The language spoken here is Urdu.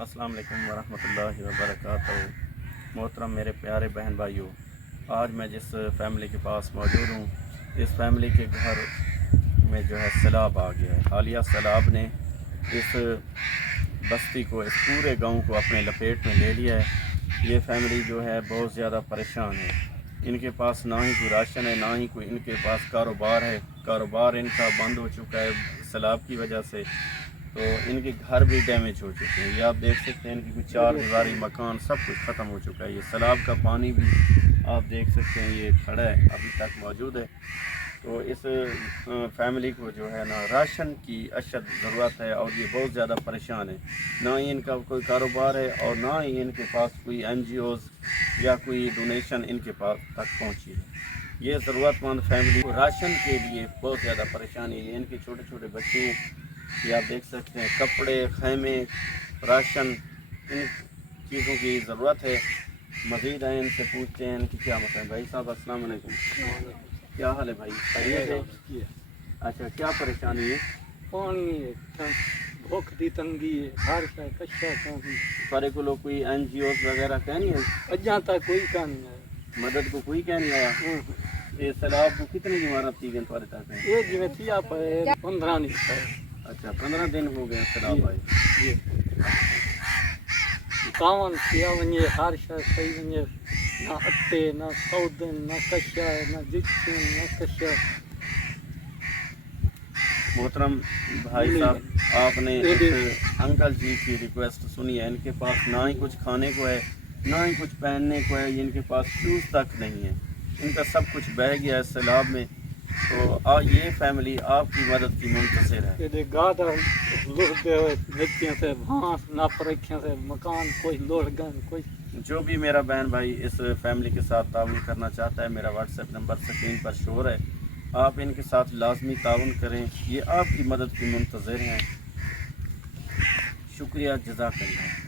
السلام علیکم ورحمۃ اللہ وبرکاتہ۔ محترم میرے پیارے بہن بھائیوں، آج میں جس فیملی کے پاس موجود ہوں، اس فیملی کے گھر میں جو ہے سیلاب آ گیا ہے۔ حالیہ سیلاب نے اس بستی کو، اس پورے گاؤں کو اپنے لپیٹ میں لے لیا ہے۔ یہ فیملی جو ہے بہت زیادہ پریشان ہے۔ ان کے پاس نہ ہی کوئی راشن ہے، نہ ہی کوئی ان کے پاس کاروبار ہے۔ کاروبار ان کا بند ہو چکا ہے سیلاب کی وجہ سے، تو ان کے گھر بھی ڈیمیج ہو چکے ہیں۔ یہ آپ دیکھ سکتے ہیں، ان کی کوئی چار دیواری مکان سب کچھ ختم ہو چکا ہے۔ یہ سیلاب کا پانی بھی آپ دیکھ سکتے ہیں، یہ کھڑا ہے، ابھی تک موجود ہے۔ تو اس فیملی کو جو ہے نا راشن کی اشد ضرورت ہے، اور یہ بہت زیادہ پریشان ہے۔ نہ ہی ان کا کوئی کاروبار ہے، اور نہ ہی ان کے پاس کوئی این جی اوز یا کوئی ڈونیشن ان کے پاس تک پہنچی ہے۔ یہ ضرورت مند فیملی راشن کے لیے بہت زیادہ پریشانی ہے۔ ان کے چھوٹے چھوٹے بچے ہیں، یہ آپ دیکھ سکتے ہیں، کپڑے، خیمے، راشن، ان چیزوں کی ضرورت ہے۔ مزید ہیں، ان سے پوچھتے ہیں ان کی کیا مسئلہ ہے۔ بھائی صاحب السلام علیکم، کیا حال ہے بھائی؟ خیریت ہے؟ اچھا، کیا پریشانی ہے؟ پانی ہے، بھوک دی تنگی ہے، ہر شے کچا کام سارے کو لوگ کوئی این جی اوز وغیرہ کہیں نہیں ہے؟ اجاں تک کوئی کا نہیں آیا۔ مدد کو کوئی کہہ نہیں آیا؟ یہ سیلاب کو کتنی عمارت تھی گئی تھوڑے تک؟ یہ جی تھیا پے 15 نہیں پائے۔ اچھا، 15 دن ہو گئے سیلاب آئے۔ کاون کیا ونجے ہر شے صحیح ونجے، نہ اٹے، نہ سودن، نہ کچا، نہ جچن، نہ کچا۔ محترم بھائی صاحب، آپ نے اس انکل جی کی ریکویسٹ سنی ہے۔ ان کے پاس نہ ہی کچھ کھانے کو ہے، نہ ہی کچھ پہننے کو ہے، ان کے پاس شوز تک نہیں ہے۔ ان کا سب کچھ بہہ گیا ہے سیلاب میں۔ تو یہ فیملی آپ کی مدد کی منتظر ہے۔ یہ گادا لوٹ گئے، بچیاں سے بھانس ناپ رکھیں سے مکان، کوئی لوٹ گئے، کوئی۔ جو بھی میرا بہن بھائی اس فیملی کے ساتھ تعاون کرنا چاہتا ہے، میرا واٹس ایپ نمبر اسکرین پر شو ہے، آپ ان کے ساتھ لازمی تعاون کریں۔ یہ آپ کی مدد کی منتظر ہیں۔ شکریہ، جزاک اللہ۔